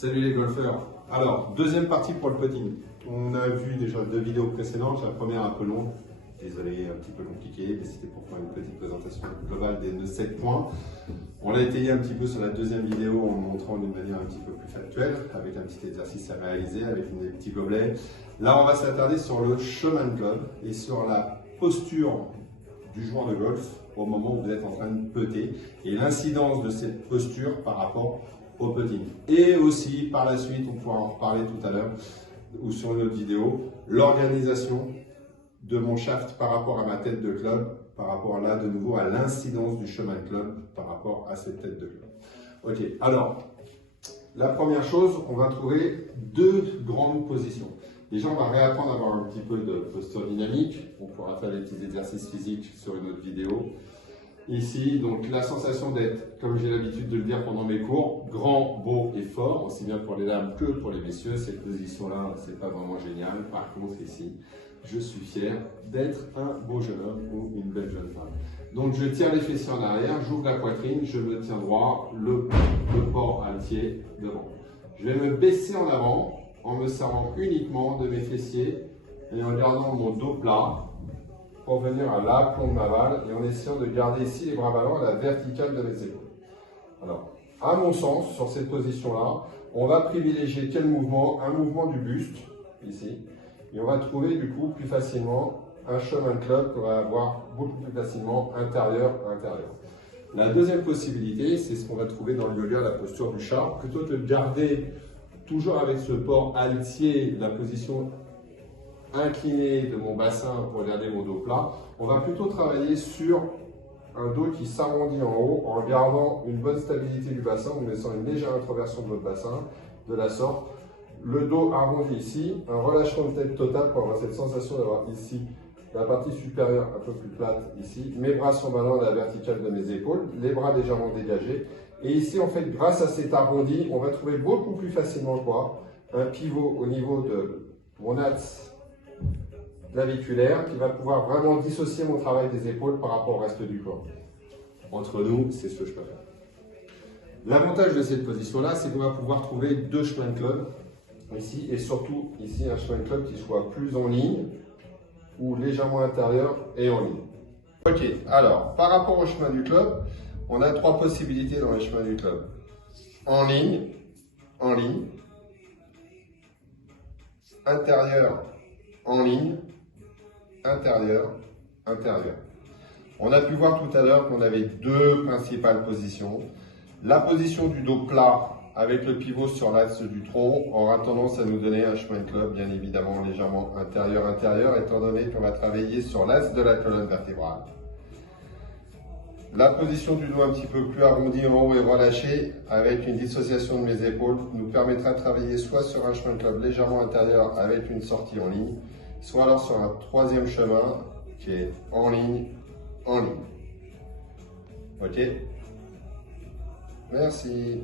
Salut les golfeurs. Alors, deuxième partie pour le putting. On a vu déjà deux vidéos précédentes. La première un peu longue, désolé, un petit peu compliquée, mais c'était pour faire une petite présentation globale des 7 points. On l'a étayé un petit peu sur la deuxième vidéo en montrant d'une manière un petit peu plus factuelle, avec un petit exercice à réaliser, avec des petits gobelets. Là, on va s'attarder sur le chemin de club et sur la posture du joueur de golf au moment où vous êtes en train de putter et l'incidence de cette posture par rapport au putting. Et aussi, par la suite, on pourra en reparler tout à l'heure ou sur une autre vidéo, l'organisation de mon shaft par rapport à ma tête de club, par rapport là de nouveau à l'incidence du chemin de club par rapport à cette tête de club. Ok, alors, la première chose, on va trouver deux grandes positions. Déjà, on va réapprendre à avoir un petit peu de posture dynamique. On pourra faire des petits exercices physiques sur une autre vidéo. Ici, donc la sensation d'être, comme j'ai l'habitude de le dire pendant mes cours, grand, beau et fort, aussi bien pour les dames que pour les messieurs. Cette position-là, c'est pas vraiment génial. Par contre, ici, je suis fier d'être un beau jeune homme ou une belle jeune femme. Donc, je tire les fessiers en arrière, j'ouvre la poitrine, je me tiens droit, le port altier devant. Je vais me baisser en avant en me servant uniquement de mes fessiers et en gardant mon dos plat pour venir à l'aplomb de ma balle et en essayant de garder ici les bras ballants à la verticale de mes épaules. Alors, à mon sens, sur cette position-là, on va privilégier quel mouvement? Un mouvement du buste, ici, et on va trouver du coup plus facilement un chemin de club qu'on va avoir beaucoup plus facilement intérieur-intérieur. La deuxième possibilité, c'est ce qu'on va trouver dans le yoga, la posture du chat. Plutôt que de garder toujours avec ce port altier, la position incliné de mon bassin pour garder mon dos plat, on va plutôt travailler sur un dos qui s'arrondit en haut en gardant une bonne stabilité du bassin, en laissant une légère introversion de votre bassin, de la sorte. Le dos arrondi ici, un relâchement de tête total pour avoir cette sensation d'avoir ici la partie supérieure un peu plus plate ici. Mes bras sont ballants à la verticale de mes épaules, les bras légèrement dégagés. Et ici, en fait, grâce à cet arrondi, on va trouver beaucoup plus facilement quoi, un pivot au niveau de mon axe claviculaire qui va pouvoir vraiment dissocier mon travail des épaules par rapport au reste du corps. Entre nous, c'est ce que je peux faire. L'avantage de cette position-là, c'est qu'on va pouvoir trouver deux chemins de club, ici, et surtout ici un chemin de club qui soit plus en ligne ou légèrement intérieur et en ligne. Ok, alors, par rapport au chemin du club, on a trois possibilités dans les chemins du club. En ligne, intérieur, en ligne, intérieur. On a pu voir tout à l'heure qu'on avait deux principales positions. La position du dos plat avec le pivot sur l'axe du tronc aura tendance à nous donner un chemin de club, bien évidemment légèrement intérieur, étant donné qu'on va travailler sur l'axe de la colonne vertébrale. La position du dos un petit peu plus arrondi en haut et relâché avec une dissociation de mes épaules nous permettra de travailler soit sur un chemin de club légèrement intérieur avec une sortie en ligne, soit alors sur un troisième chemin qui est en ligne. Ok? Merci.